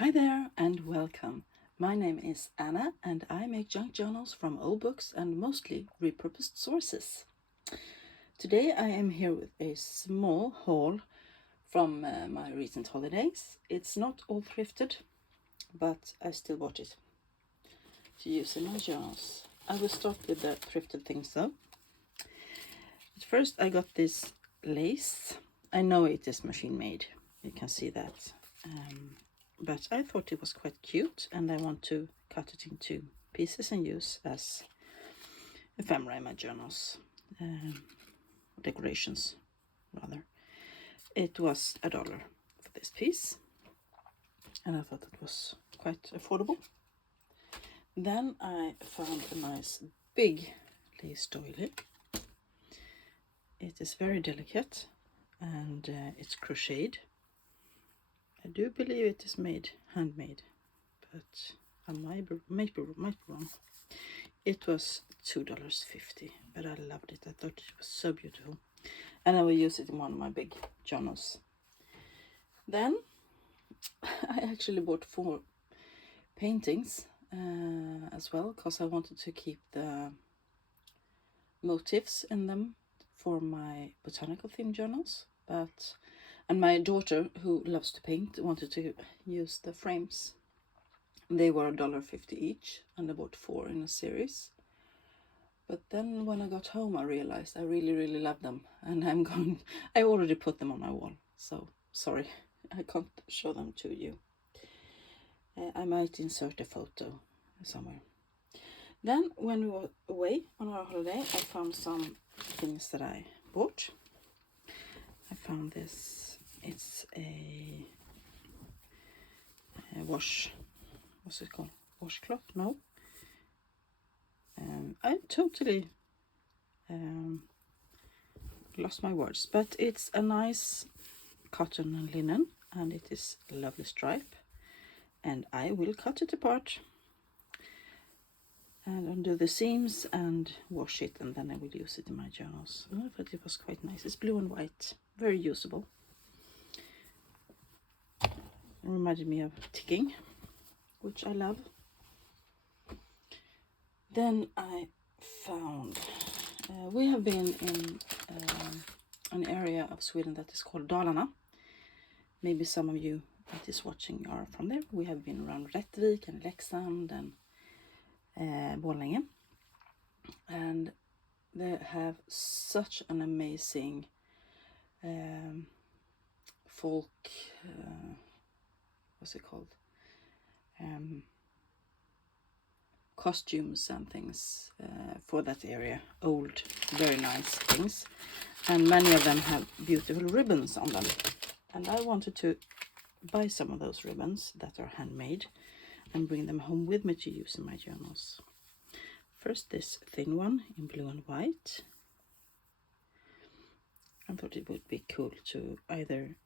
Hi there and welcome. My name is Anna and I make junk journals from old books and mostly repurposed sources. Today I am here with a small haul from my recent holidays. It's not all thrifted, but I still bought it to use in my journals. I will start with the thrifted things though. But first I got this lace. I know it is machine made, you can see that. But I thought it was quite cute and I want to cut it into pieces and use as ephemera in my journals, decorations rather. It was $1 for this piece and I thought it was quite affordable. Then I found a nice big lace doily. It is very delicate and it's crocheted. I do believe it is handmade, but I might be wrong. It was $2.50, but I loved it. I thought it was so beautiful, and I will use it in one of my big journals. Then I actually bought 4 paintings as well, because I wanted to keep the motifs in them for my botanical theme journals. And my daughter, who loves to paint, wanted to use the frames. They were $1.50 each, and I bought 4 in a series. But then when I got home, I realized I really love them, and I already put them on my wall, so sorry, I can't show them to you. I might insert a photo somewhere. Then when we were away on our holiday, I found some things that I bought. I found this. It's a what's it called? Washcloth? No. I totally lost my words, but it's a nice cotton and linen, and it is a lovely stripe, and I will cut it apart and undo the seams and wash it, and then I will use it in my journals. I thought it was quite nice. It's blue and white, very usable. It reminded me of ticking, which I love. Then I found, we have been in an area of Sweden that is called Dalarna. Maybe some of you that is watching are from there. We have been around Rättvik and Leksand and Borlänge, and they have such an amazing folk, what's it called, costumes and things for that area. Old, very nice things, and many of them have beautiful ribbons on them, and I wanted to buy some of those ribbons that are handmade and bring them home with me to use in my journals. First, this thin one in blue and white. I thought it would be cool to either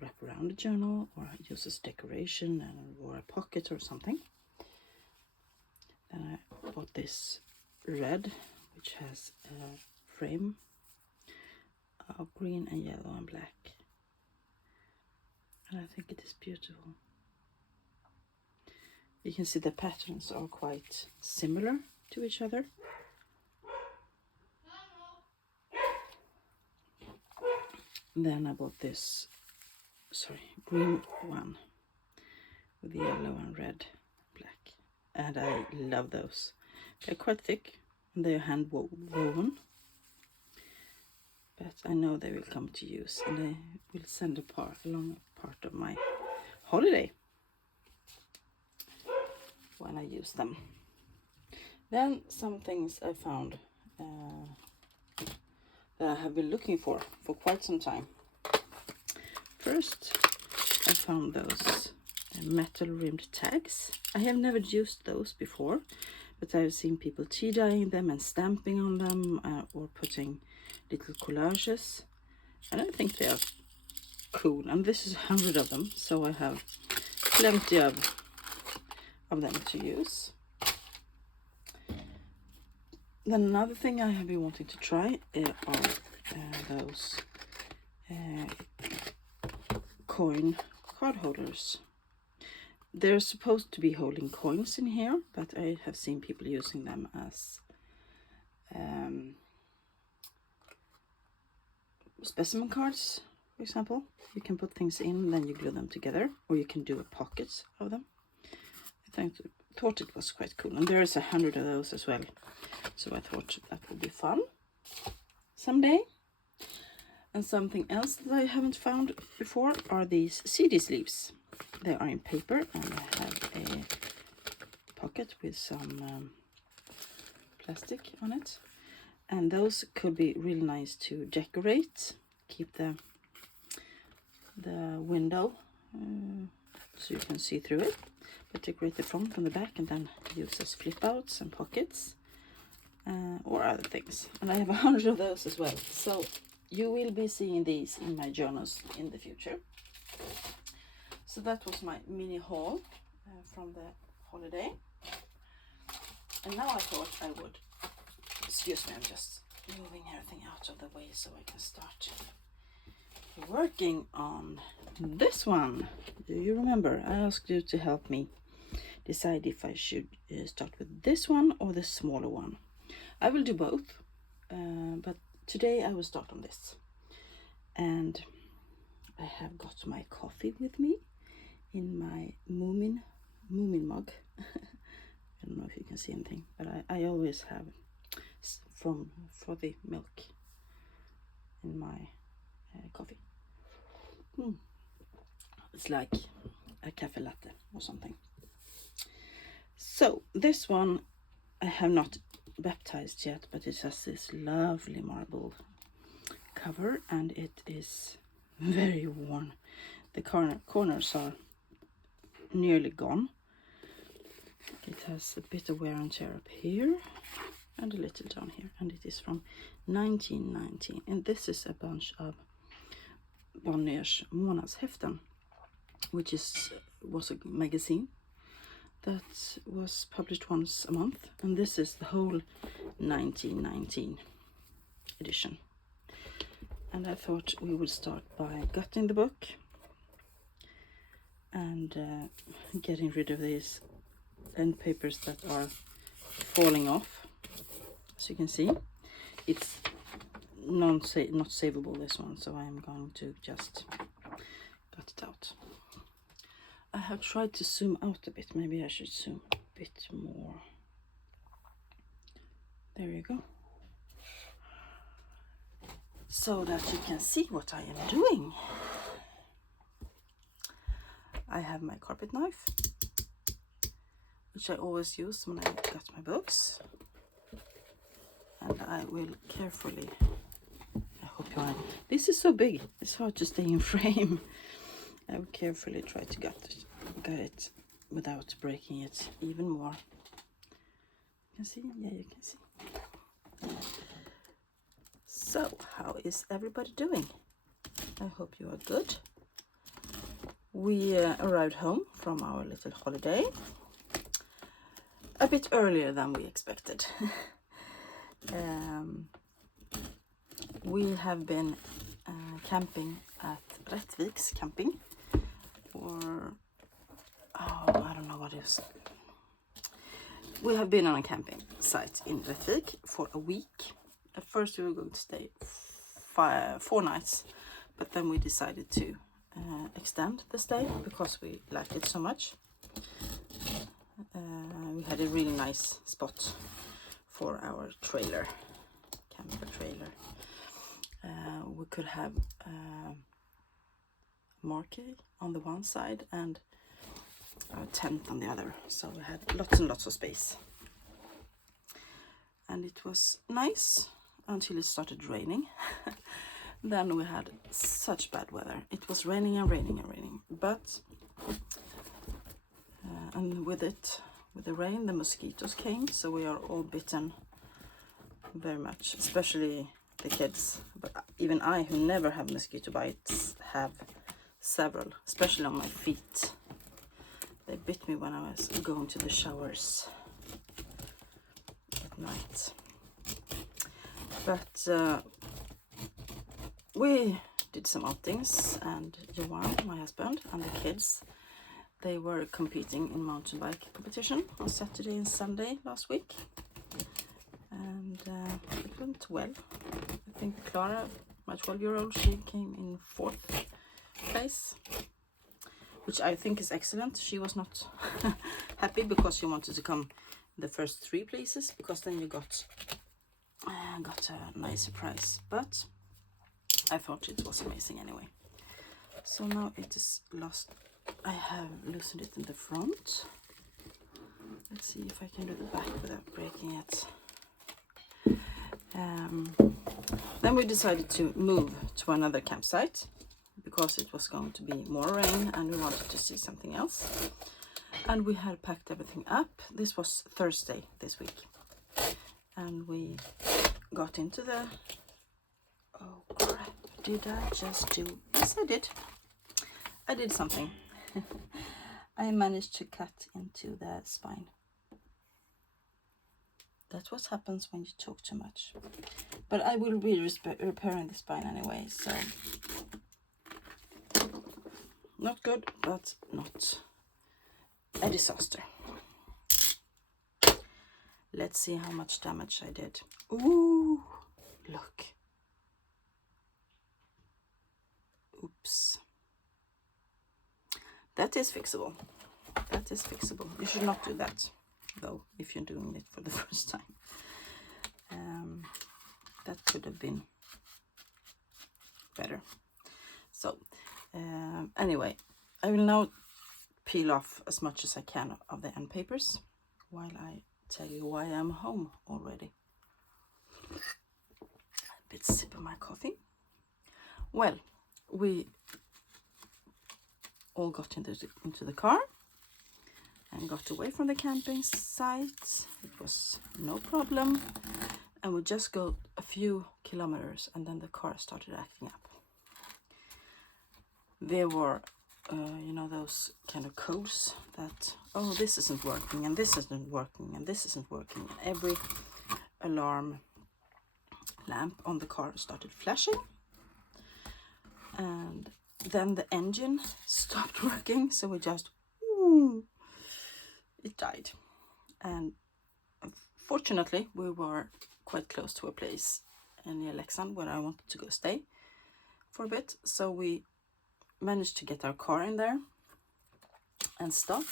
wrap around the journal or use as decoration or a pocket or something. Then I bought this red, which has a frame of green and yellow and black, and I think it is beautiful. You can see the patterns are quite similar to each other. Then I bought this green one with the yellow and red and black, and I love those. They're quite thick and they are hand woven, but I know they will come to use, and I will send along a part of my holiday when I use them. Then some things I found that I have been looking for quite some time. First, I found those metal rimmed tags. I have never used those before, but I've seen people tea dyeing them and stamping on them, or putting little collages, and I think they are cool. And this is 100 of them, so I have plenty of them to use. Then another thing I have been wanting to try are those coin card holders. they're supposed to be holding coins in here, but I have seen people using them as specimen cards, for example. You can put things in, then you glue them together, or you can do a pocket of them. I thought it was quite cool, and there is 100 of those as well, so I thought that would be fun someday. And something else that I haven't found before are these CD sleeves. They are in paper, and I have a pocket with some plastic on it, and those could be really nice to decorate, keep the window so you can see through it, but decorate the front and the back, and then use as flip outs and pockets or other things. And I have 100 of those as well, so you will be seeing these in my journals in the future. So that was my mini haul from the holiday. And now I thought I would, excuse me, I'm just moving everything out of the way so I can start working on this one. Do you remember? I asked you to help me decide if I should start with this one or the smaller one. I will do both, but today I will start on this. And I have got my coffee with me in my Moomin mug. I don't know if you can see anything, but I always have for the milk in my coffee. It's like a cafe latte or something. So this one I have not baptized yet, but it has this lovely marble cover, and it is very worn. The corners are nearly gone. It has a bit of wear and tear up here and a little down here, and it is from 1919, and this is a bunch of Bonniers Månadshäften, which was a magazine that was published once a month, and this is the whole 1919 edition. And I thought we would start by gutting the book and getting rid of these end papers that are falling off. As you can see, it's not savable, this one, so I am going to just cut it out. I have tried to zoom out a bit. Maybe I should zoom a bit more. There you go. So that you can see what I am doing. I have my carpet knife, which I always use when I cut my books. And I will carefully, I hope you are, this is so big, it's hard to stay in frame. I will carefully try to gut it without breaking it even more. You can see? Yeah, you can see. So, how is everybody doing? I hope you are good. We arrived home from our little holiday a bit earlier than we expected. We have been camping at Rättviks camping for, I don't know what it is. We have been on a camping site in Rättvik for a week. At first we were going to stay 4 nights, but then we decided to extend the stay because we liked it so much. We had a really nice spot for our trailer, camper trailer. We could have marquee on the one side and a tent on the other, so we had lots and lots of space. And it was nice until it started raining. Then we had such bad weather. It was raining and raining and raining, but and with the rain, the mosquitoes came, so we are all bitten very much, especially the kids. But even I, who never have mosquito bites, have several, especially on my feet. They bit me when I was going to the showers at night. But we did some outings, and Johan, my husband, and the kids, they were competing in mountain bike competition on Saturday and Sunday last week, and it went well. I think Clara, my 12-year-old, she came in 4th place, which I think is excellent. She was not happy because she wanted to come in the first 3 places, because then you got a nicer prize, but I thought it was amazing anyway. So now it is lost. I have loosened it in the front. Let's see if I can do the back without breaking it. Then we decided to move to another campsite because it was going to be more rain and we wanted to see something else. And we had packed everything up. This was Thursday this week. And we got into the... Oh crap, did I just do... Yes, I did. I did something. I managed to cut into the spine. That's what happens when you talk too much. But I will be repairing the spine anyway, so... Not good, but not a disaster. Let's see how much damage I did. Ooh, look. Oops. That is fixable. That is fixable. You should not do that, though, if you're doing it for the first time. That could have been better. So, anyway, I will now peel off as much as I can of the end papers while I tell you why I'm home already. A bit sip of my coffee. Well, we all got into the car and got away from the camping site. It was no problem, and we just go a few kilometers and then the car started acting up. There were you know, those kind of codes that, oh, this isn't working and this isn't working and this isn't working. Every alarm lamp on the car started flashing, and then the engine stopped working, so we just, it died. And fortunately we were quite close to a place near Leksand where I wanted to go stay for a bit, so we managed to get our car in there and stop,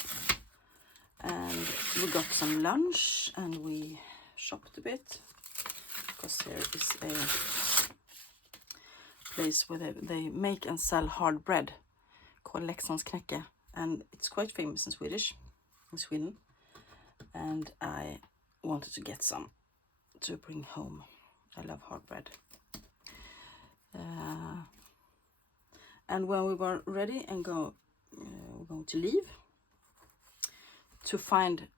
and we got some lunch and we shopped a bit, because there is a place where they make and sell hard bread called Leksandsknäcke, and it's quite famous in Sweden, and I wanted to get some to bring home. I love hard bread. And when we were ready and we're going to leave to find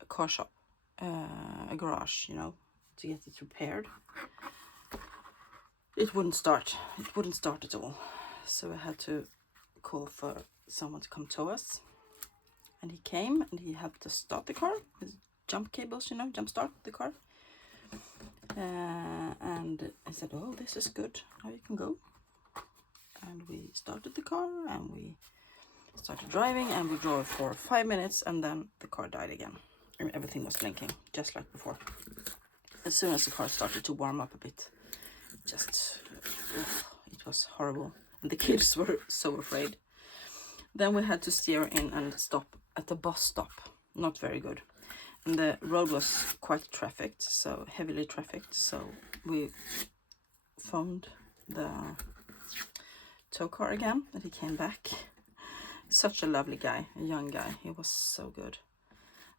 a car shop, a garage, you know, to get it repaired, it wouldn't start. It wouldn't start at all. So I had to call for someone to come to us. And he came and he helped us start the car with jump cables, you know, jump start the car. And I said, oh, this is good. Now you can go. And we started the car and we started driving, and we drove for 5 minutes and then the car died again. And everything was blinking just like before. As soon as the car started to warm up a bit, it was horrible. And the kids were so afraid. Then we had to steer in and stop at the bus stop. Not very good. And the road was quite trafficked, so heavily trafficked. So we phoned the tow car again, and he came back. Such a lovely guy, a young guy. He was so good,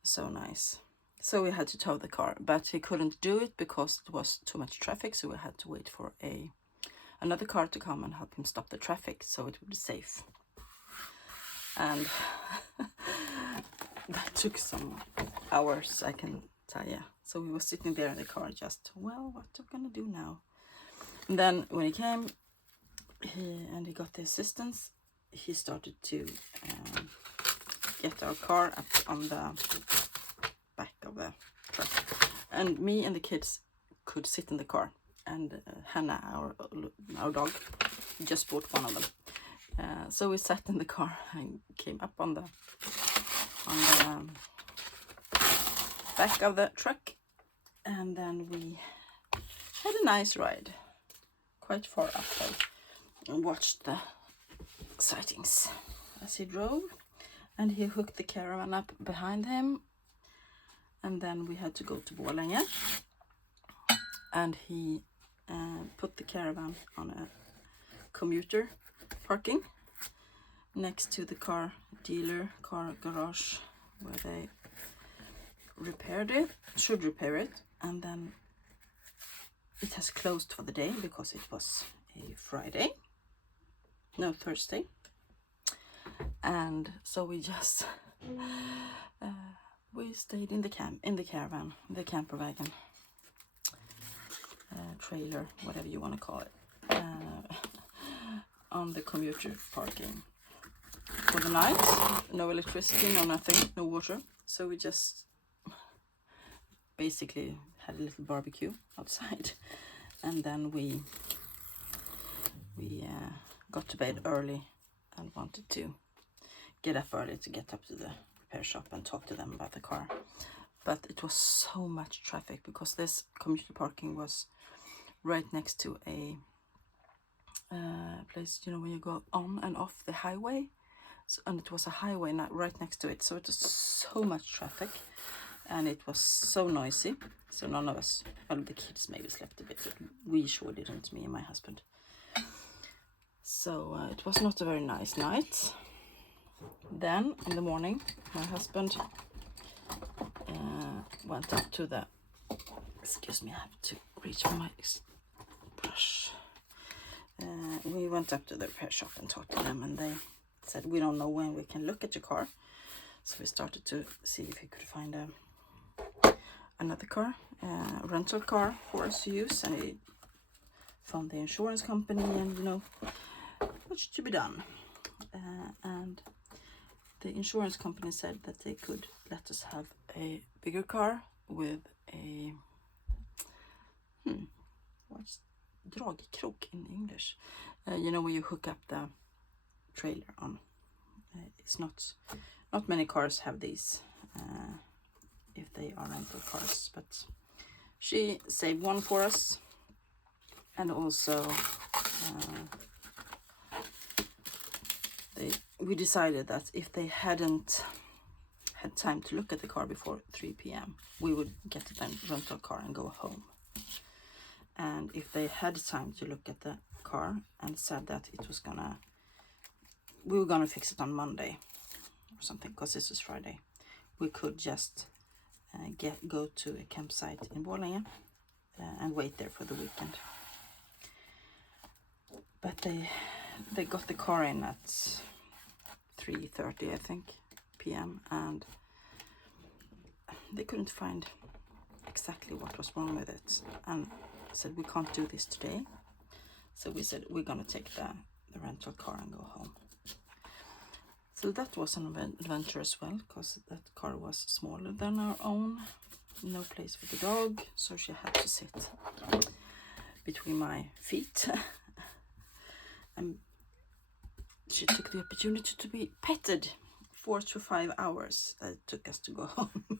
so nice. So we had to tow the car, but he couldn't do it because it was too much traffic, so we had to wait for another car to come and help him stop the traffic so it would be safe. And that took some hours, I can tell you. So we were sitting there in the car just, well, what are we gonna do now? And then when he came, he got the assistance, he started to get our car up on the back of the truck, and me and the kids could sit in the car, and Hannah, our dog, just bought one of them. So we sat in the car and came up on the back of the truck, and then we had a nice ride, quite far uphill, and watched the sightings as he drove. And he hooked the caravan up behind him, and then we had to go to Borlänge, and he put the caravan on a commuter parking next to the car garage, where they should repair it, and then it has closed for the day because it was a Thursday, and so we just we stayed in the caravan, the camper wagon, trailer, whatever you want to call it, on the commuter parking for the night. No electricity, no nothing, no water. So we just basically had a little barbecue outside, and then we got to bed early and wanted to get up early to get up to the repair shop and talk to them about the car. But it was so much traffic because this commuter parking was right next to a place, you know, when you go on and off the highway. So, and it was a highway right next to it, so it was so much traffic, and it was so noisy. So none of us, well, the kids maybe slept a bit, but we sure didn't, me and my husband. So it was not a very nice night. Then in the morning, my husband went up to the, excuse me, I have to reach for my brush. We went up to the repair shop and talked to them, and they said, we don't know when we can look at your car. So we started to see if we could find another car, a rental car for us to use, and we found the insurance company, and you know what should be done. And the insurance company said that they could let us have a bigger car with a what's dragkrok in English? You know, when you hook up the trailer on. It's not many cars have these if they are rental cars, but she saved one for us, and also we decided that if they hadn't had time to look at the car before 3 p.m. we would get a rental car and go home. And if they had time to look at the car and said that we were gonna fix it on Monday or something, because this is Friday, we could just go to a campsite in Borlänge and wait there for the weekend. But they got the car in at 3:30, I think, p.m. and they couldn't find exactly what was wrong with it, and said, we can't do this today. So we said, we're gonna take the rental car and go home. So that was an adventure as well, because that car was smaller than our own, no place for the dog, so she had to sit between my feet. And she took the opportunity to be petted 4 to 5 hours that it took us to go home.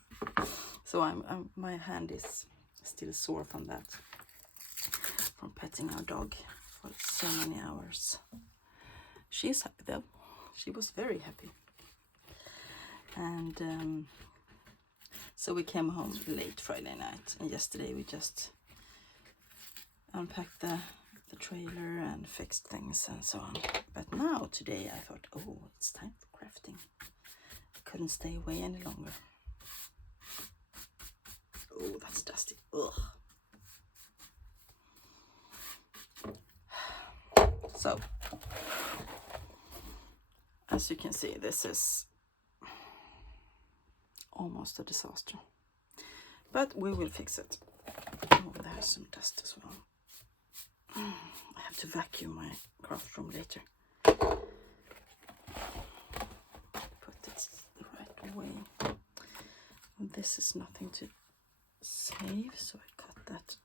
So my hand is still sore from that, from petting our dog for so many hours. She's happy though. She was very happy. And so we came home late Friday night, and yesterday we just unpacked the trailer and fixed things and so on. But now today I thought, oh, it's time for crafting. I couldn't stay away any longer. Oh, that's dusty. Ugh. So, as you can see, this is almost a disaster. But we will fix it. Oh, there's some dust as well. I have to vacuum my craft room later. Put it the right way. This is nothing to save, so I cut that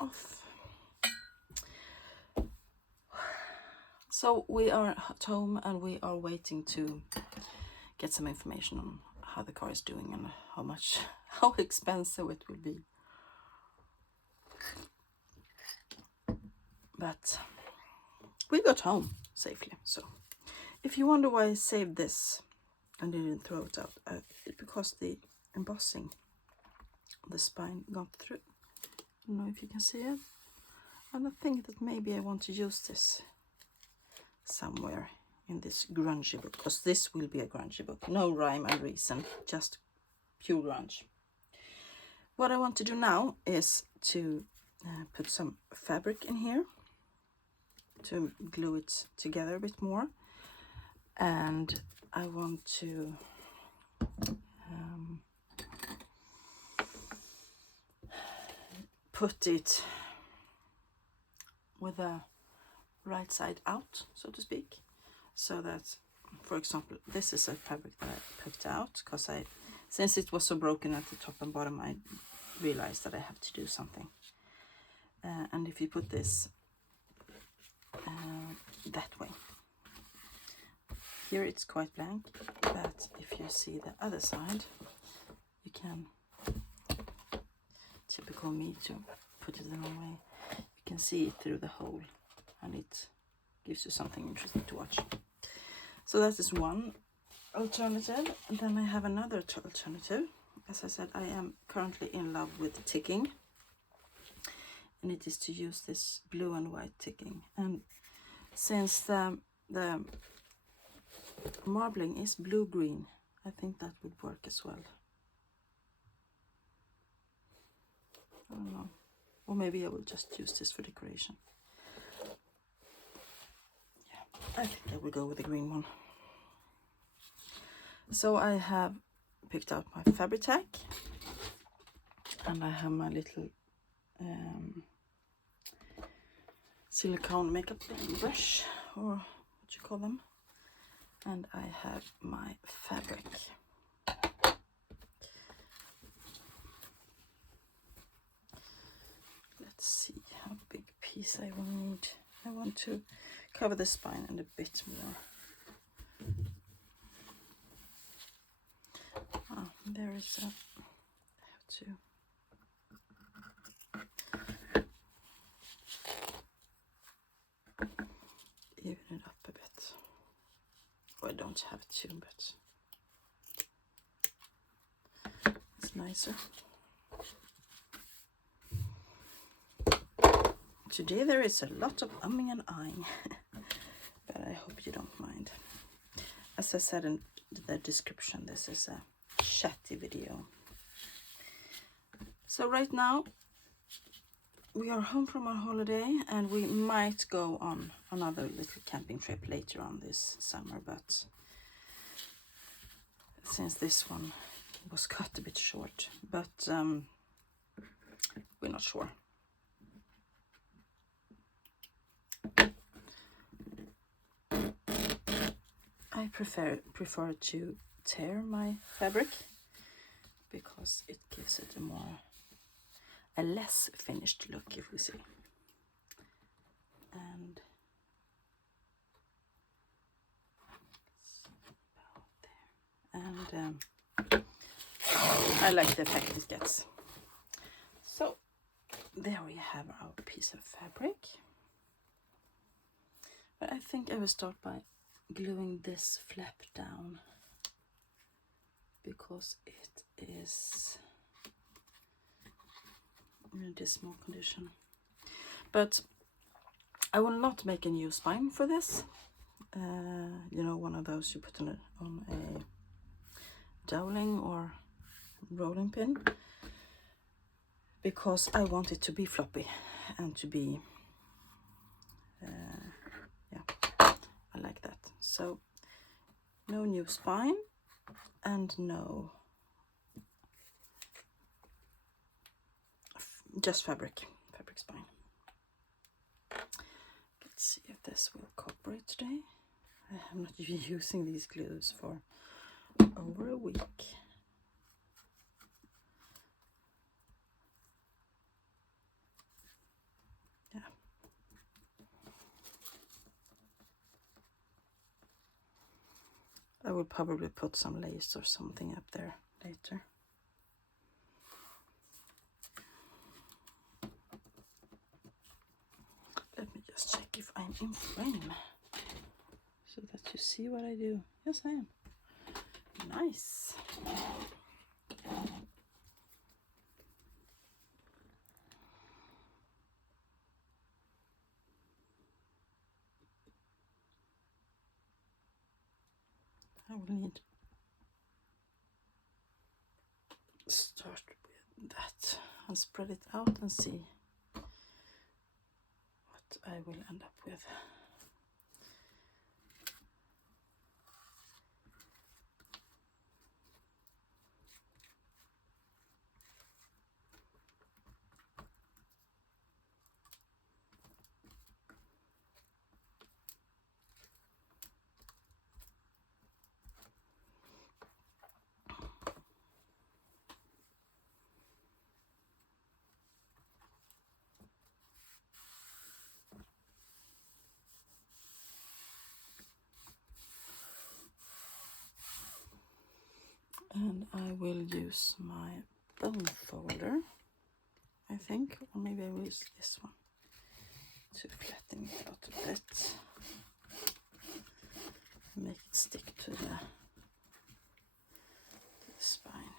off. So we are at home and we are waiting to get some information on how the car is doing and how expensive it will be. But we got home safely. So if you wonder why I saved this and didn't throw it out, it's because the embossing on the spine got through. I don't know if you can see it. And I think that maybe I want to use this somewhere in this grungy book, because this will be a grungy book. No rhyme and reason, just pure grunge. What I want to do now is to put some fabric in here to glue it together a bit more, and I want to put it with the right side out, so to speak, so that, for example, this is a fabric that I picked out because since it was so broken at the top and bottom, I realized that I have to do something. And if you put this that way, here it's quite blank, but if you see the other side, you can, typical me to put it the wrong way, you can see it through the hole and it gives you something interesting to watch. So that is one alternative. And then I have another alternative. As I said, I am currently in love with ticking, and it is to use this blue and white ticking. And since the marbling is blue-green, I think that would work as well. I don't know. Or maybe I will just use this for decoration. Yeah, I think I will go with the green one. So I have picked out my Fabri-Tac, and I have my little silicone makeup brush, or what you call them, and I have my fabric. Let's see how big piece I will need. I want to cover the spine and a bit more. There is a, I have to even it up a bit. Oh, I don't have to, but it's nicer. Today there is a lot of umming and eyeing, but I hope you don't mind. As I said in the description, this is a chatty video. So right now we are home from our holiday, and we might go on another little camping trip later on this summer, but since this one was cut a bit short, but we're not sure. I prefer to tear my fabric because it gives it a less finished look, if we see. And I like the effect it gets. So there we have our piece of fabric. But I think I will start by gluing this flap down because it is in a dismal condition. But I will not make a new spine for this. You know, one of those you put on a doweling or rolling pin, because I want it to be floppy and to be yeah, I like that. So no new spine and no, just fabric spine. Let's see if this will cooperate today. I am not using these glues for over a week. Yeah. I will probably put some lace or something up there later. Let me just check if I'm in frame so that you see what I do. Yes, I am. Nice. I will need to start with that and spread it out and see what I will end up with. And I will use my bone folder, I think, or maybe I will use this one to flatten it out a bit, make it stick to the spine.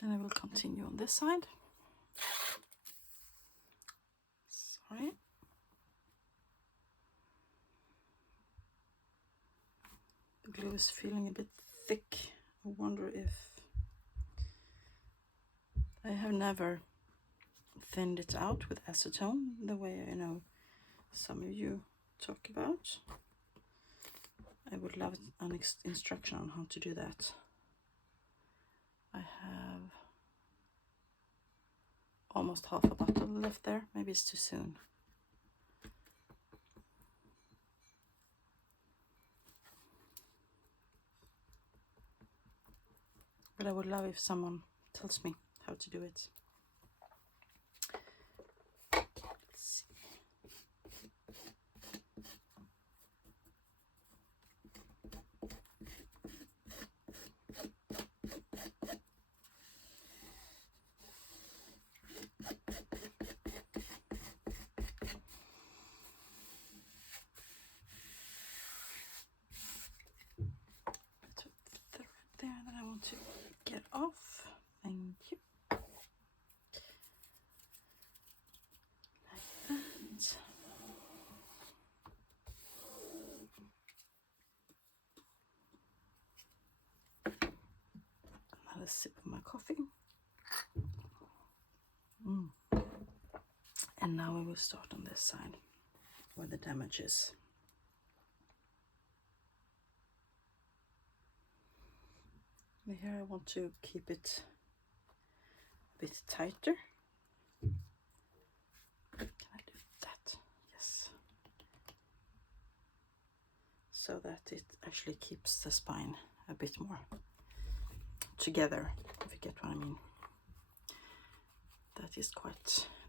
Then I will continue on this side. Sorry. The glue is feeling a bit thick. I wonder if I have never thinned it out with acetone the way I know some of you talk about. I would love an instruction on how to do that. I have almost half a bottle left there. Maybe it's too soon. But I would love if someone tells me how to do it. Let's see. Thread there that I want to get off. Thank you. Another sip of my coffee. And now we will start on this side where the damage is. And here I want to keep it a bit tighter. Can I do that? Yes. So that it actually keeps the spine a bit more together, if you get what I mean.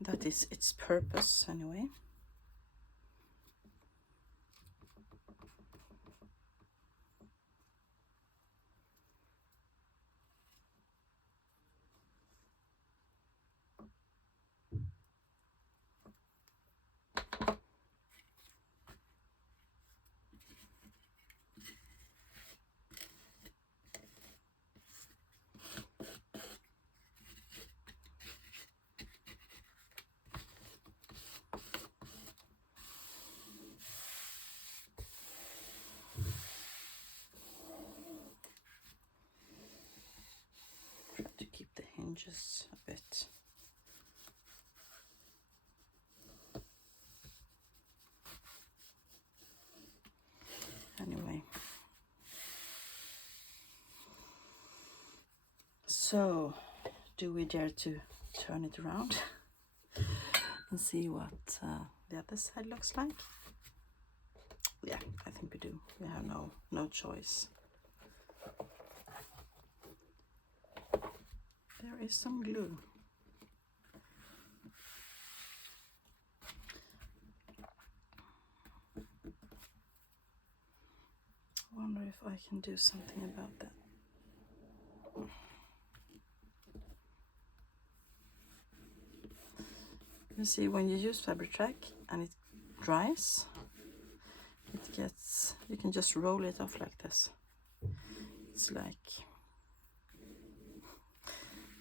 That is its purpose anyway. Try to keep the hinges a bit. Anyway. So, do we dare to turn it around and see what the other side looks like? Yeah, I think we do. We have no choice. There is some glue. I can do something about that. You see, when you use Fabri-Tac and it dries, it gets, you can just roll it off like this. It's like,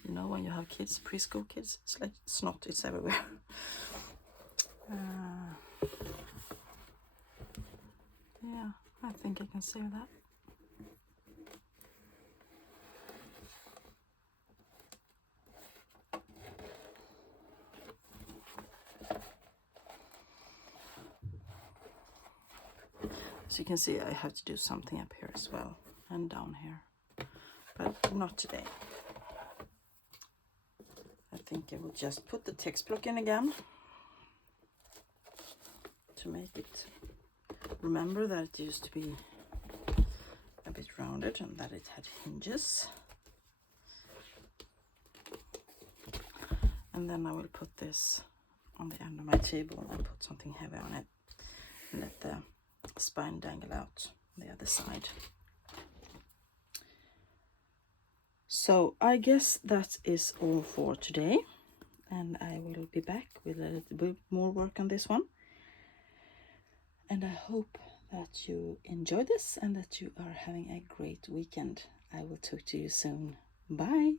you know, when you have kids, preschool kids, it's like snot, it's everywhere. Yeah, I think I can save that. So you can see I have to do something up here as well and down here, but not today. I think I will just put the text block in again to make it remember that it used to be a bit rounded and that it had hinges. And then I will put this on the end of my table and put something heavy on it and let the spine dangle out the other side. So I guess that is all for today, and I will be back with a little bit more work on this one. And I hope that you enjoy this and that you are having a great weekend. I will talk to you soon. Bye.